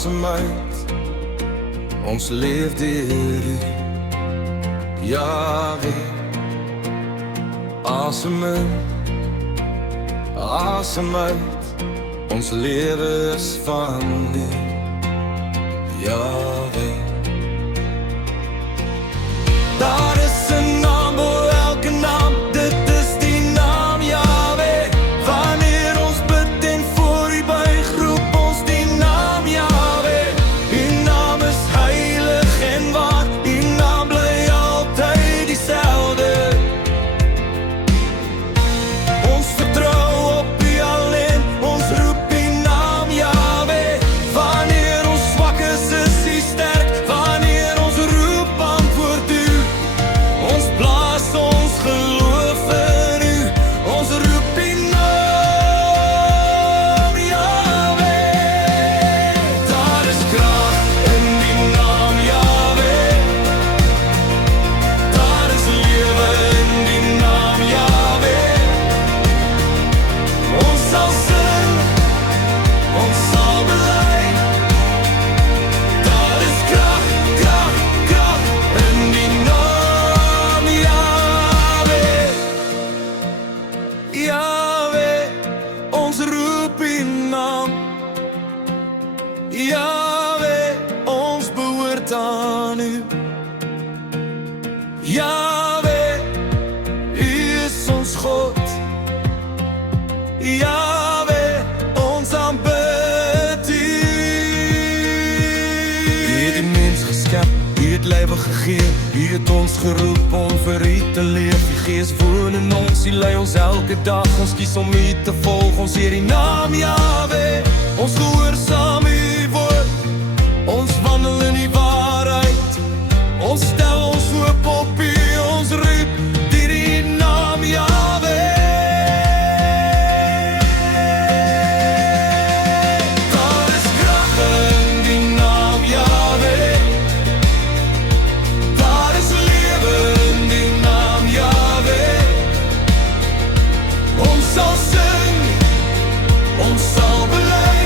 asem uit, ons leef deur U. Jahweh, asem in, asem uit, ons lewe is van U. Jahweh, daar is 'n naam bo elke naam, dit is die naam Jahweh. Wanneer ons bid en voor U buig, roep ons die naam Jahweh. U naam is heilig en waar, U naam bly altyd dieselfde. Ons vertrou op U alleen, ons roep U naam Jahweh. Wanneer ons swak is U sterk, wanneer ons roep antwoord U. Ons blaas ons geloof in U, ons roep U naam Jahweh. Daar is krag in die naam Jahweh. Daar is lewe in die naam Jahweh. Ons sal sing, ons sal bely. Daar is krag, krag, krag in die naam Jahweh. Jahweh, ons roep U naam. Jahweh, ons behoort aan U. Jahweh, U is ons God. Jahweh, ons aanbid U. U het die mens geskep, U het lewe gegee, U het ons geroep om vir U te leef. Die Gees woon in ons, U lei ons elke dag, ons kies om U te volg, ons eer die naam Jahweh. Ons gehoorsaam U woord, ons wandel in die waarheid, ons stel ons hoop op U, ons roep die naam Jahweh. Daar is krag in die naam Jahweh. Daar is lewe in die naam Jahweh. Ons sal sing, ons sal bely.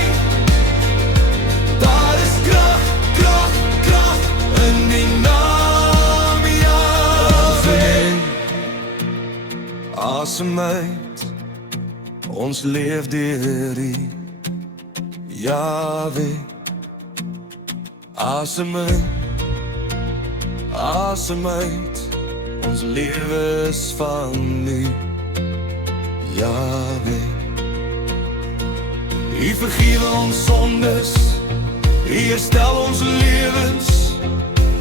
Daar is krag, krag, krag in die naam Jahweh. Asem uit, ons leef deur U. Jahweh, asem in, asem uit, ons lewe is van U. Jahweh, U vergewe ons sondes, U herstel ons lewens,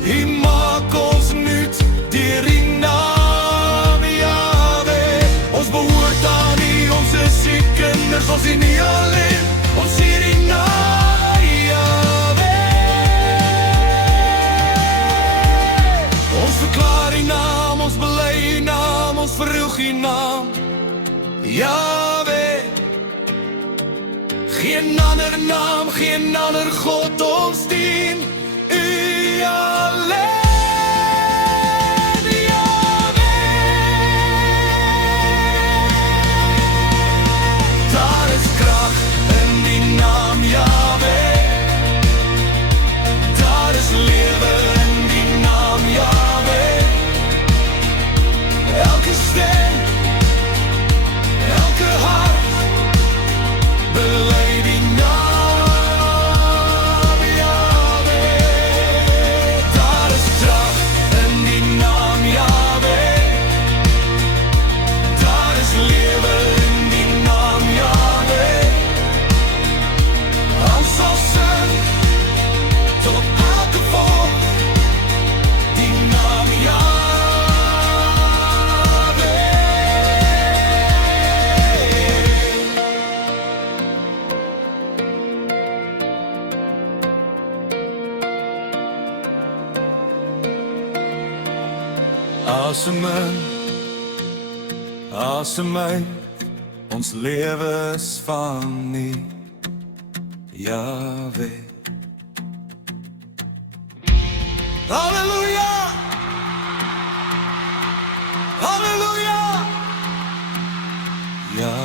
U maak ons nuut deur U naam Jahweh. Ons behoort aan U, ons is U kinders, ons is nie alleen, ons eer U naam Jahweh. Ons verklaar U naam, ons bely U naam, ons verhoog U naam Jahweh. Geen ander naam, geen ander God ons dien, U alleen. Daar is krag in die naam Jahweh. Daar is lewe in die naam Jahweh. Elke stem, elke hart bely die naam Jahweh. Daar is krag in die naam Jahweh. Daar is lewe in die naam Jahweh. Ons sal sing tot elke volk die naam Jahweh. Asem in, asem uit, ons lewe is van U. Jahweh. Halleluja! Halleluja! Ja.